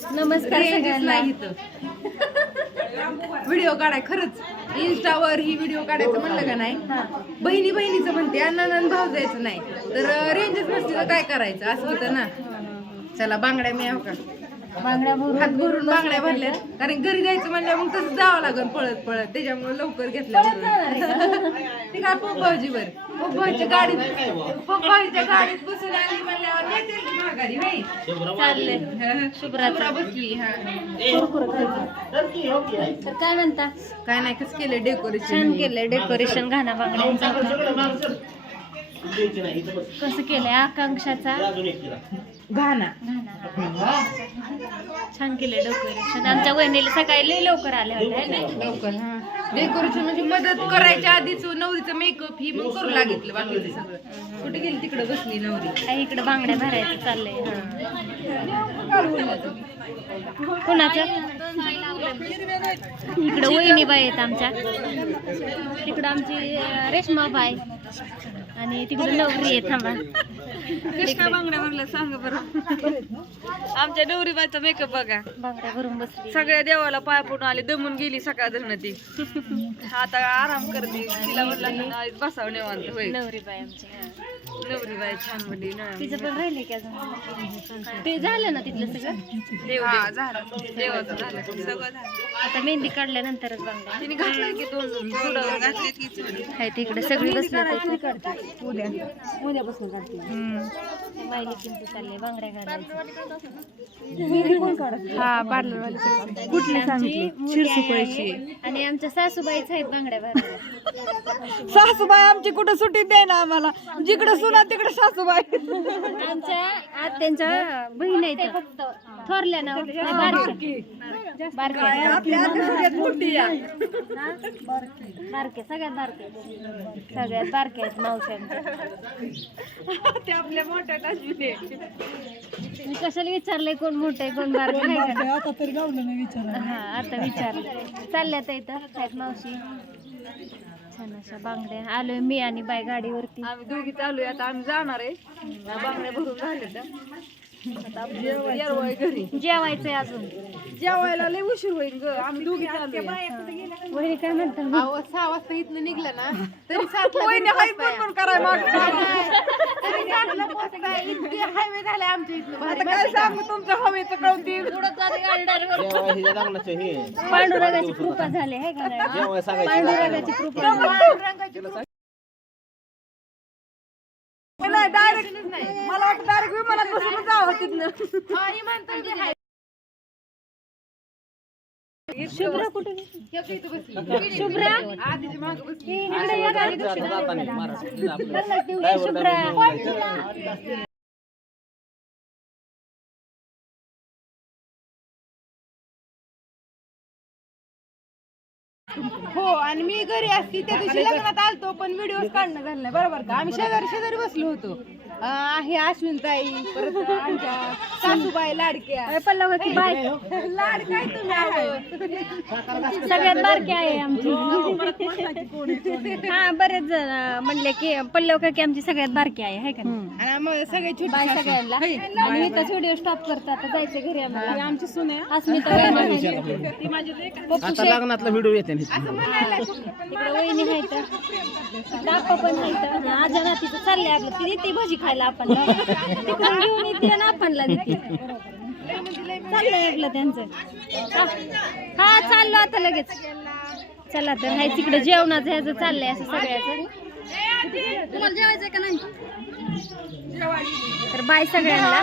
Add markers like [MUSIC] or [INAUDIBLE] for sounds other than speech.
नमस्कार सगळ्यांना. व्हिडिओ काढाय खरंच. इंस्टावर ही व्हिडिओ काढायचं म्हणलं का नाही? बहिणी बहिणीचं म्हणते अण्णा भाव जायचं नाही. तर रेंजच नसते तर काय करायचं? असं होतं ना. चला बांगड्या मी का? बांगड्या हात भरून भरून बांगड्या भरल्या कारण घरी जायचं म्हणल्या मग तसं जावं लागेल पळत पळत. त्याच्यामुळे लवकर घेतल्या [LAUGHS] ते काय पप्पाजीवर पप्पाच्या गाडीत पप्पाच्या गाडीत बसून आली म्हणल्यावर नेते की माघारी बाई? चाललंय. शुभ्रा बसली हा. तर काय म्हणता? काय नाही कसं केलं डेकोरेशन केलंय डेकोरेशन घाणा बांगड्यांचं. कसं केलंय आकांक्षाचा? घाना घाणा. छान केलंय डेकोरेशन आमच्या वहिनीला सकाळी लई लवकर आल्या होत्या है? लवकर हा. डेकोरेशन म्हणजे मदत करायच्या आधीच नवरीचं मेकअप ही मग करू लागितलं बाकीचं सगळं. कुठे गेली तिकडे बसली नवरी? काही इकडे बांगड्या भरायचं चाललंय कोणाचं? इकडं वहिनी बाई आहेत आमच्या. तिकडं आमची रेश्मा बाई. आणि तिकडं नवरी आहे थांबा. कृष्णा बांगड्या म्हणलं सांग बरं. आमच्या नवरीबाईचा मेकअप बघा. बांगड्या भरून बसली. सगळ्या देवाला पाय पडून आली दमून गेली सकाळ धरण ती. आता आराम करते. तिला म्हटलं आज बसावं निवांत होय. नवरी बाई आमची. नवरीबाई छान म्हणली ना. तिचं पण राहिले की अजून? ते झालं ना तिथलं सगळं? देव झालं देवाचं झालं. सगळं झालं. आता मेहंदी काढल्यानंतरच बांगड्या. तिने घातलं की दोन घातले तिकडे सगळी बसली उद्या. उद्यापासून काढते मायली किमती चालले बांगड्या घालायचं हा पार्लर कुठली सांगितली? आणि आमच्या सासूबाईच आहेत बांगड्या भरायला सासूबाई आमची कुठं सुट्टी दे ना आम्हाला? जिकडे सुना तिकडे सासूबाई. आमच्या आत्यांच्या बहीण आहेत. फक्त. थोरल्या ना बारक्या. बारक्या मोठी बारके. सगळ्यात बारके. सगळ्यात बारके आहेत मावशांच्या ते आपल्या मोठ्या मी कशाला विचारलंय कोण मोठे कोण बारके? का? आता तरी गावलं नाही विचार हा आता विचार. चालल्यात इथं. आहेत मावशी. छान अशा बांगड्या. आलोय मी आणि बाय गाडीवरती. आम्ही दोघी चालू आता आम्ही जाणार आहे. बांगड्या भरून झाल्या जेवायचंय अजून. जेवायला लय उशीर होईल ग. आम्ही दोघी वहिनी काय म्हणतात? अहो सहा वाजता इथनं निघलं ना तरी सातला वहिनी घरी हाय पोहोचताय. पण कराय माग. तरी सातला पोहोचताय. इतके हायवे झाले आमच्या आता काय सांगू तुमचं? हवेचं कळती पांडुरंगाची कृपा झाली आहे का? पांडुरंगाची कृपा. नाही डायरेक्ट मला वाटतं डायरेक्ट विमानात बसून जावं तिथनं. हा, ही. शुभ्रा कुठे? शुभ्रा? इकडे या शुभ्रा. हो आणि मी घरी असती त्या दिवशी लग्नात आलतो पण व्हिडिओ काढणं झालं नाही बरोबर का? आम्ही शेजारी शेजारी बसलो होतो. अं, हे अश्विन ताई परत आमच्या सासूबाई लाडक्या. पल्लवाची बाय. लाड काय तुम्ही आहो? सगळ्यात बारकी आहे आमची. [LAUGHS] हा बरेच जण म्हणले की पल्लव काकी आमची सगळ्यात बारकी आहे हाय का नाही? सगळे बाय सगळ्यांना. आणि इथंच व्हिडिओ स्टॉप करतो आता जायचं घरी आम्हाला. आमची सुने अस्मिता आता लग्नातला व्हिडिओ येते इकडे वहिनी आहे तर दापा पण आहे तर. आजा नातीचं चाललंय आपलं. ती देते भाजी खायला आपण तिकडून घेऊन येते आणि आपणला देते. चाललंय आपलं त्यांचं. हा, चाललो आता लगेच. चला तर हाय तिकडे जेवणाचं ह्याचं चाललंय असं सगळ्याचं. तुम्हाला जेवायचं का नाही? तर बाय सगळ्यांना.